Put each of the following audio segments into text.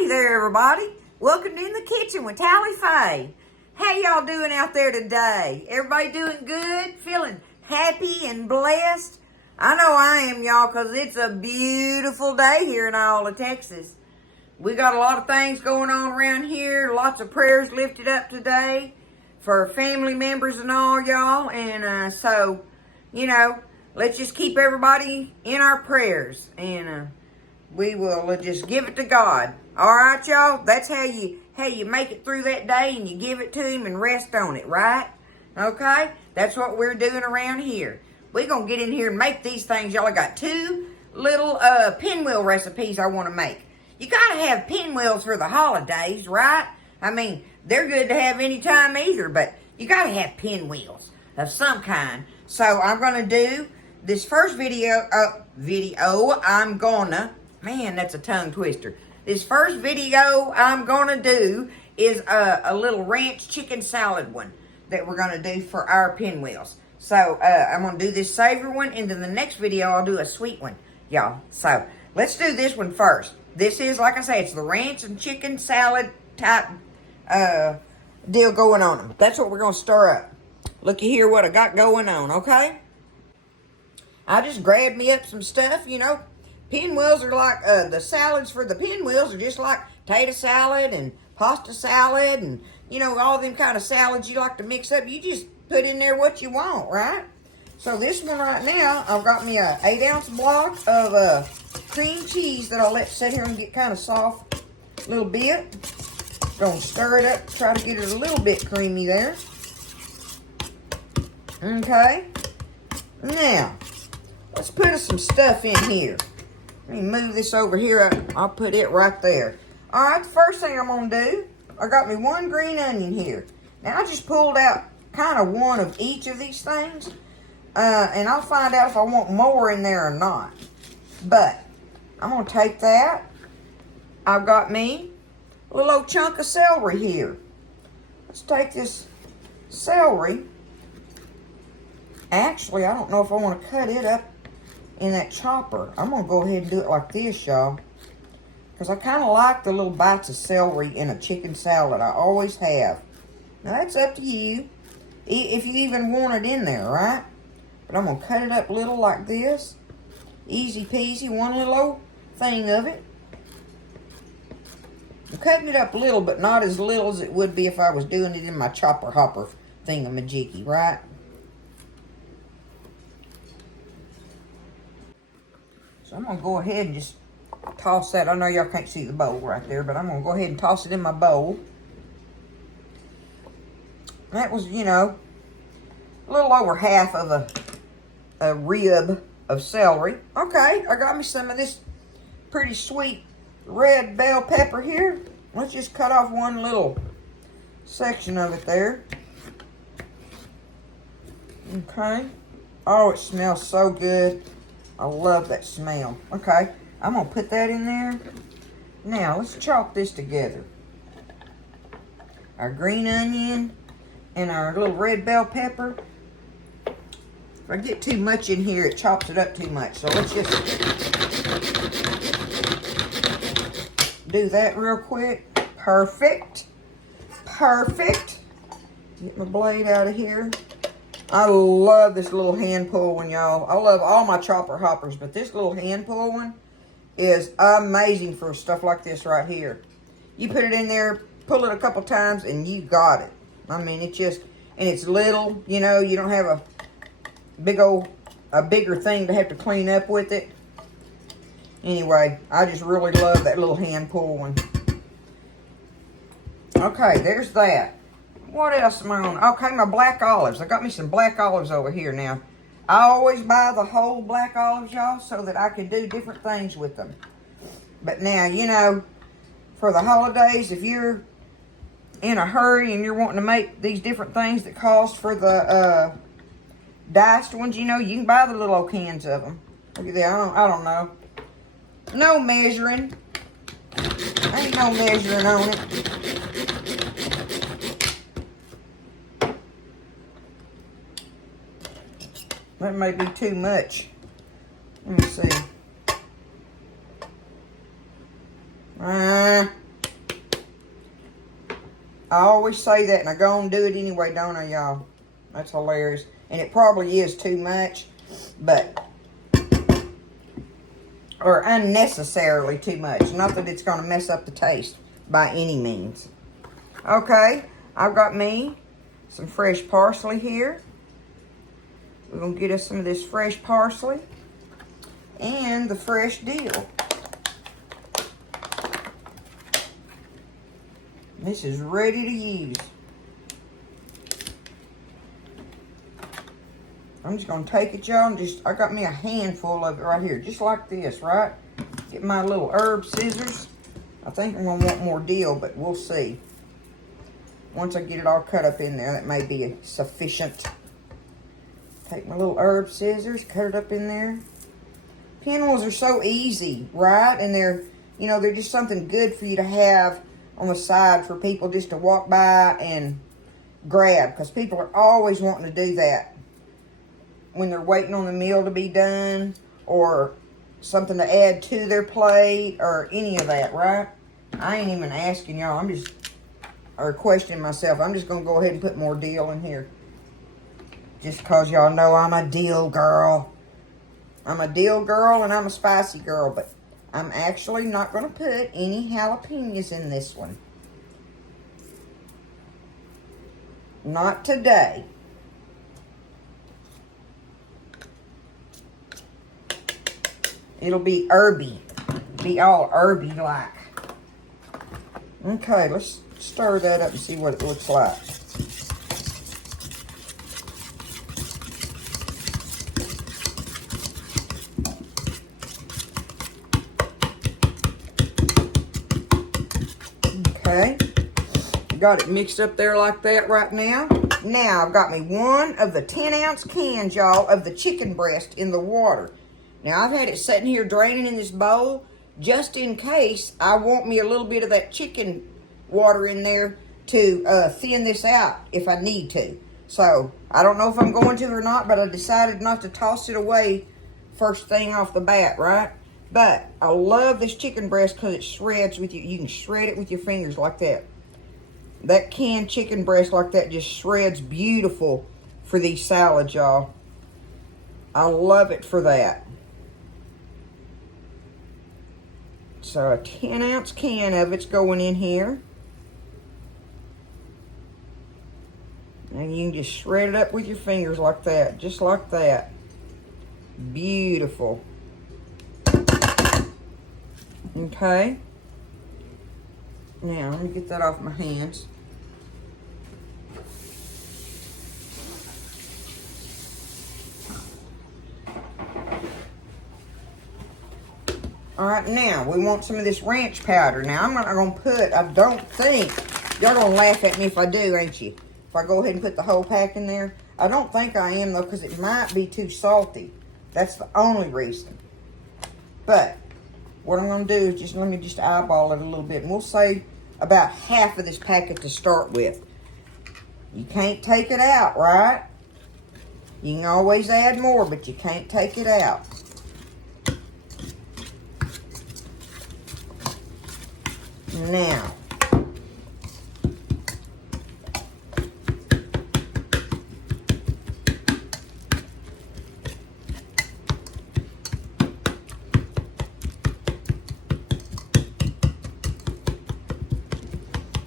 Howdy there, everybody. Welcome to In the Kitchen with Tally Faye. How y'all doing out there today? Everybody doing good? Feeling happy and blessed? I know I am, y'all, because it's a beautiful day here in Iola, Texas. We got a lot of things going on around here. Lots of prayers lifted up today for family members and all, y'all. And so, you know, let's just keep everybody in our prayers. And we will just give it to God. All right, y'all? That's how you make it through that day, and you give it to Him and rest on it, right? Okay? That's what we're doing around here. We're going to get in here and make these things. Y'all, I got two little pinwheel recipes I want to make. You got to have pinwheels for the holidays, right? I mean, they're good to have any time either, but you got to have pinwheels of some kind. So I'm going to do this first video, man, that's a tongue twister. This first video I'm going to do is a little ranch chicken salad one that we're going to do for our pinwheels. So I'm going to do this savory one, and then the next video I'll do a sweet one, y'all. So let's do this one first. This is, like I say, it's the ranch and chicken salad type deal going on. That's what we're going to stir up. Looky here what I got going on, okay? I just grabbed me up some stuff, you know. Pinwheels are like, the salads for the pinwheels are just like potato salad and pasta salad and, you know, all them kind of salads you like to mix up. You just put in there what you want, right? So this one right now, I've got me a 8-ounce block of cream cheese that I'll let sit here and get kind of soft a little bit. Gonna stir it up, try to get it a little bit creamy there. Okay. Now, let's put some stuff in here. Let me move this over here. I'll put it right there. All right, the first thing I'm going to do, I got me one green onion here. Now, I just pulled out kind of one of each of these things. And I'll find out if I want more in there or not. But I'm going to take that. I've got me a little old chunk of celery here. Let's take this celery. Actually, I don't know if I want to cut it up in that chopper. I'm going to go ahead and do it like this, y'all. Because I kind of like the little bites of celery in a chicken salad. I always have. Now, that's up to you. If you even want it in there, right? But I'm going to cut it up little like this. Easy peasy. One little old thing of it. I'm cutting it up a little, but not as little as it would be if I was doing it in my chopper hopper thingamajiggy, right? So I'm going to go ahead and just toss that. I know y'all can't see the bowl right there, but I'm going to go ahead and toss it in my bowl. That was, you know, a little over half of a rib of celery. Okay, I got me some of this pretty sweet red bell pepper here. Let's just cut off one little section of it there. Okay. Oh, it smells so good. I love that smell. Okay, I'm going to put that in there. Now, let's chop this together. Our green onion and our little red bell pepper. If I get too much in here, it chops it up too much. So let's just do that real quick. Perfect. Perfect. Get my blade out of here. I love this little hand pull one, y'all. I love all my chopper hoppers, but this little hand pull one is amazing for stuff like this right here. You put it in there, pull it a couple times, and you got it. I mean, it just, and it's little, you know, you don't have a bigger thing to have to clean up with it. Anyway, I just really love that little hand pull one. Okay, there's that. What else am I on? Okay, my black olives. I got me some black olives over here now. I always buy the whole black olives, y'all, so that I can do different things with them. But now, you know, for the holidays, if you're in a hurry and you're wanting to make these different things that cost for the diced ones, you know, you can buy the little old cans of them. Look at that. I don't know. No measuring. Ain't no measuring on it. That may be too much. Let me see. I always say that, and I go and do it anyway, don't I, y'all? That's hilarious. And it probably is too much, but, or unnecessarily too much. Not that it's going to mess up the taste by any means. Okay, I've got me some fresh parsley here. We're going to get us some of this fresh parsley and the fresh dill. This is ready to use. I'm just going to take it, y'all, and I got me a handful of it right here, just like this, right? Get my little herb scissors. I think I'm going to want more dill, but we'll see. Once I get it all cut up in there, that may be sufficient. Take my little herb scissors, cut it up in there. Pinwheels are so easy, right? And they're, you know, they're just something good for you to have on the side for people just to walk by and grab. Because people are always wanting to do that when they're waiting on the meal to be done, or something to add to their plate, or any of that, right? I ain't even asking y'all. I'm just, or questioning myself. I'm just going to go ahead and put more dill in here. Just because y'all know I'm a dill girl. I'm a dill girl and I'm a spicy girl, but I'm actually not going to put any jalapenos in this one. Not today. It'll be herby. Be all herby like. Okay, let's stir that up and see what it looks like. Okay, got it mixed up there like that right now. Now I've got me one of the 10-ounce cans, y'all, of the chicken breast in the water. Now I've had it sitting here draining in this bowl just in case I want me a little bit of that chicken water in there to thin this out if I need to. So I don't know if I'm going to or not, but I decided not to toss it away first thing off the bat, right? But I love this chicken breast because it shreds with you. You can shred it with your fingers like that. That canned chicken breast like that just shreds beautiful for these salads, y'all. I love it for that. So a 10-ounce can of it's going in here. And you can just shred it up with your fingers like that. Just like that. Beautiful. Okay. Now, let me get that off my hands. All right, now, we want some of this ranch powder. Now, I'm not going to put, I don't think, y'all going to laugh at me if I do, ain't you? If I go ahead and put the whole pack in there. I don't think I am, though, because it might be too salty. That's the only reason. But what I'm going to do is let me just eyeball it a little bit. And we'll say about half of this packet to start with. You can't take it out, right? You can always add more, but you can't take it out. Now,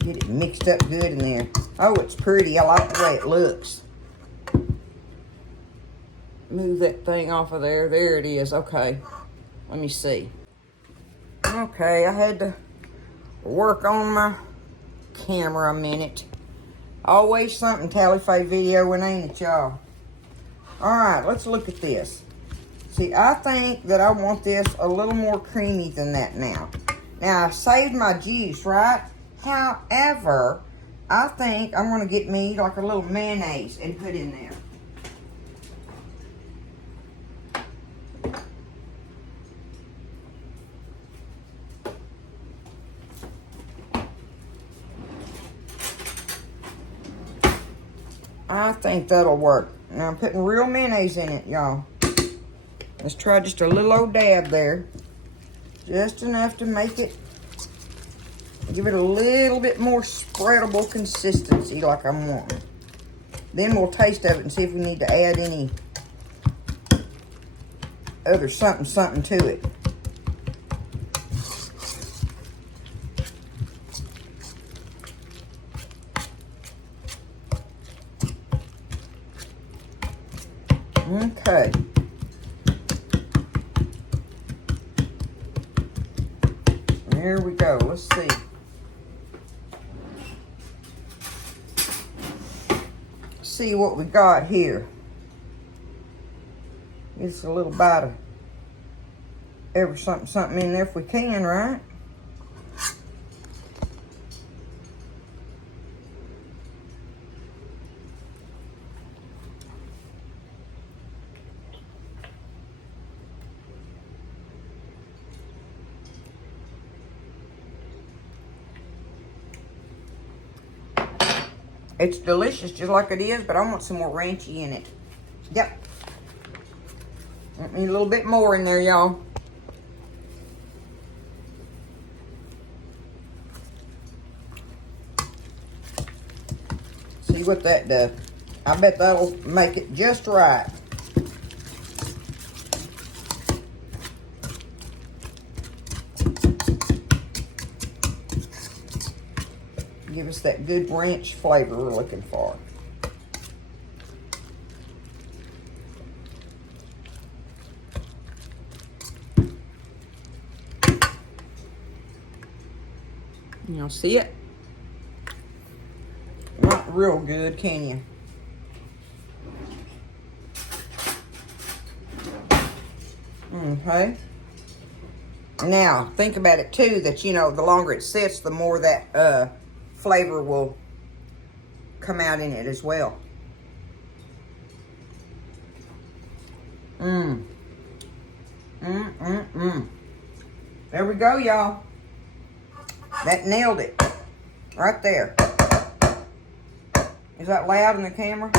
get it mixed up good in there. Oh, it's pretty. I like the way it looks. Move that thing off of there. There it is. Okay. Let me see. Okay, I had to work on my camera a minute. Always something Tally-Faye videoing, ain't it, y'all? Alright, let's look at this. See, I think that I want this a little more creamy than that now. Now, I saved my juice, right? However, I think I'm going to get me like a little mayonnaise and put in there. I think that'll work. Now I'm putting real mayonnaise in it, y'all. Let's try just a little old dab there. Just enough to make it Give it a little bit more spreadable consistency like I'm wanting. Then we'll taste of it and see if we need to add any other something to it. Okay. There we go. Let's see. See what we got here. Just a little bite of every something in there if we can, right? It's delicious just like it is, but I want some more ranchy in it. Yep. Want me a little bit more in there, y'all. See what that does. I bet that'll make it just right. Give us that good ranch flavor we're looking for. Y'all see it? Not real good, can you? Okay. Now, think about it too, that, you know, the longer it sits, the more that flavor will come out in it as well. There we go, y'all. That nailed it. Right there. Is that loud in the camera?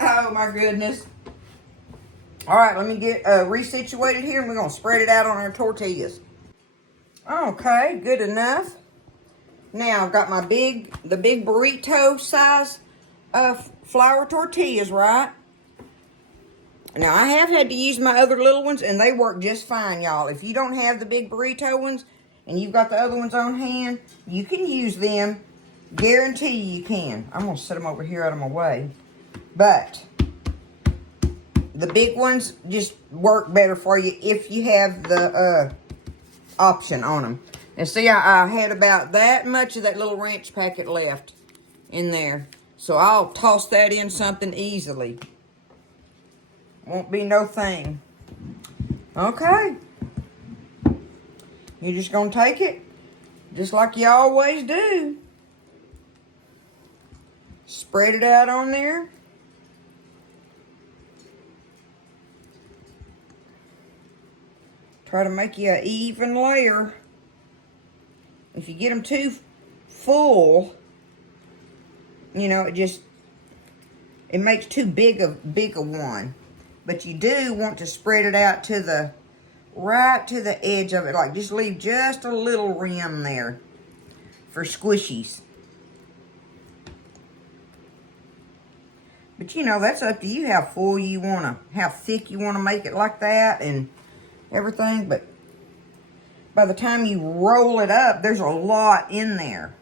Oh my goodness. All right, let me get resituated here and we're gonna spread it out on our tortillas. Okay, good enough. Now I've got my the big burrito size of flour tortillas, right? Now I have had to use my other little ones and they work just fine, y'all. If you don't have the big burrito ones and you've got the other ones on hand, you can use them. Guarantee you can. I'm gonna set them over here out of my way. But the big ones just work better for you if you have the option on them. And see, I had about that much of that little ranch packet left in there. So I'll toss that in something easily. Won't be no thing. Okay. You're just going to take it just like you always do. Spread it out on there. Try to make you an even layer. If you get them too full, you know, it makes too big a one. But you do want to spread it out to right to the edge of it. Like, just leave just a little rim there for squishies. But, you know, that's up to you how full you want to, how thick you want to make it like that and everything. But by the time you roll it up, there's a lot in there.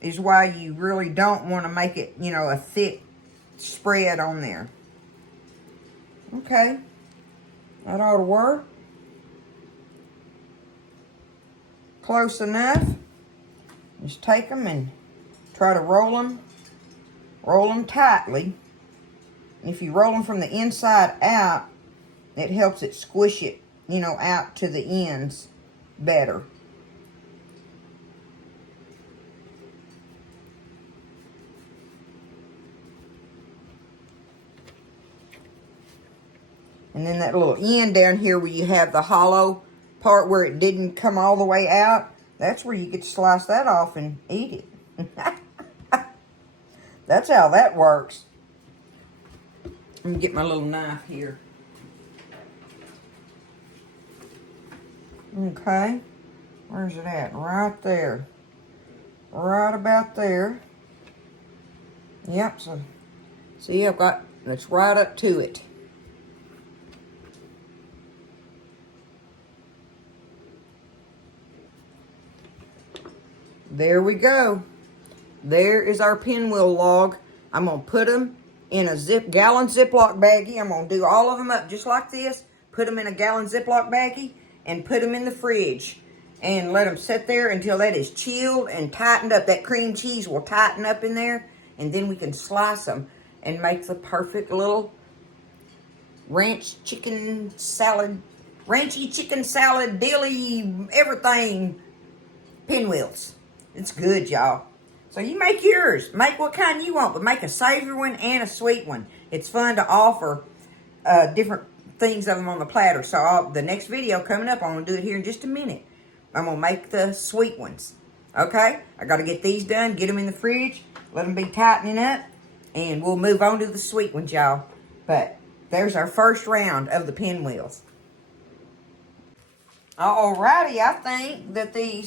Is why you really don't want to make it, you know, a thick spread on there. Okay. That ought to work. Close enough. Just take them and try to roll them. Roll them tightly. And if you roll them from the inside out, it helps it squish it, you know, out to the ends better. And then that little end down here where you have the hollow part where it didn't come all the way out, that's where you get to slice that off and eat it. That's how that works. Let me get my little knife here. Okay. Where's it at? Right there. Right about there. Yep, so see, I've got, it's right up to it. There we go. There is our pinwheel log. I'm going to put them in a gallon Ziploc baggie. I'm going to do all of them up just like this. Put them in a gallon Ziploc baggie and put them in the fridge. And let them sit there until that is chilled and tightened up. That cream cheese will tighten up in there. And then we can slice them and make the perfect little ranchy chicken salad, dilly, everything pinwheels. It's good, y'all. So you make yours. Make what kind you want, but make a savory one and a sweet one. It's fun to offer different things of them on the platter. So the next video coming up, I'm going to do it here in just a minute. I'm going to make the sweet ones. Okay? I got to get these done, get them in the fridge, let them be tightening up, and we'll move on to the sweet ones, y'all. But there's our first round of the pinwheels. Alrighty, I think that these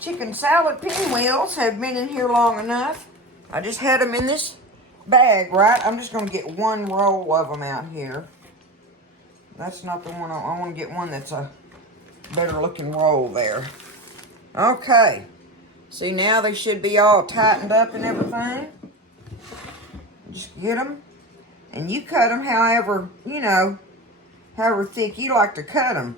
chicken salad pinwheels have been in here long enough. I just had them in this bag, right? I'm just going to get one roll of them out here. That's not the one I want to get one that's a better looking roll there. Okay. See, now they should be all tightened up and everything. Just get them. And you cut them however, you know, however thick you like to cut them.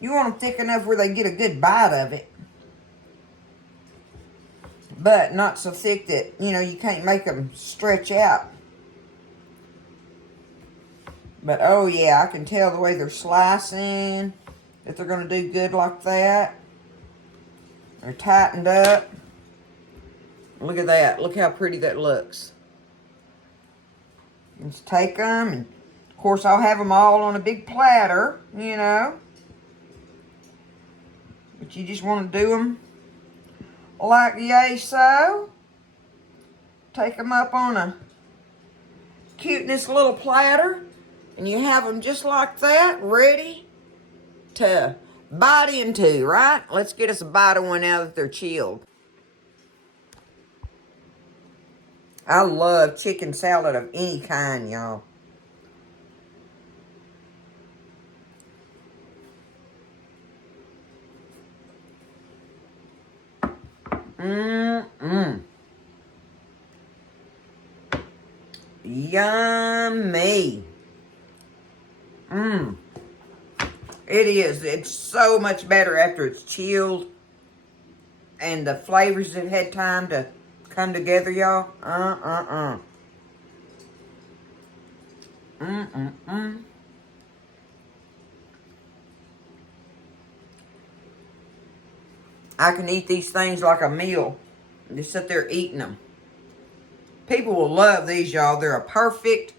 You want them thick enough where they get a good bite of it. But not so thick that, you know, you can't make them stretch out. But, oh yeah, I can tell the way they're slicing, that they're going to do good like that. They're tightened up. Look at that. Look how pretty that looks. Just take them, and of course I'll have them all on a big platter, you know. But you just want to do them like yay so. Take them up on a cuteness little platter, and you have them just like that, ready to bite into, right? Let's get us a bite of one now that they're chilled. I love chicken salad of any kind, y'all. Yummy. It is. It's so much better after it's chilled and the flavors have had time to come together, y'all. I can eat these things like a meal. Just sit there eating them. People will love these, y'all. They're a perfect.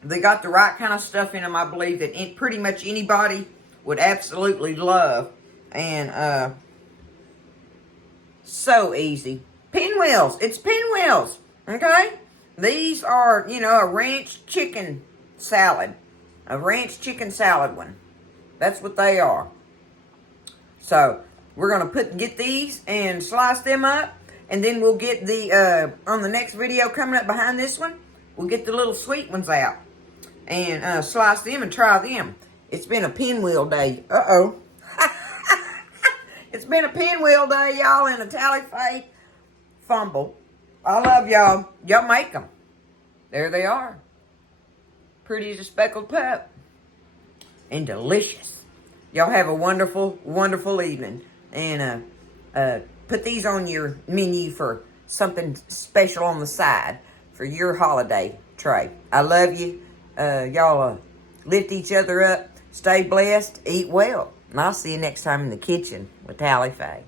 They got the right kind of stuff in them, I believe, that pretty much anybody would absolutely love. And so easy. Pinwheels. It's pinwheels. Okay? These are, you know, a ranch chicken salad. A ranch chicken salad one. That's what they are. So, we're going to get these and slice them up. And then we'll get the, on the next video coming up behind this one, we'll get the little sweet ones out. And slice them and try them. It's been a pinwheel day. Uh-oh. It's been a pinwheel day, y'all, and a tally-fay fumble. I love y'all. Y'all make them. There they are. Pretty as a speckled pup. And delicious. Y'all have a wonderful, wonderful evening. And put these on your menu for something special on the side for your holiday tray. I love you. Y'all lift each other up. Stay blessed. Eat well. And I'll see you next time in the kitchen with Tally Faye.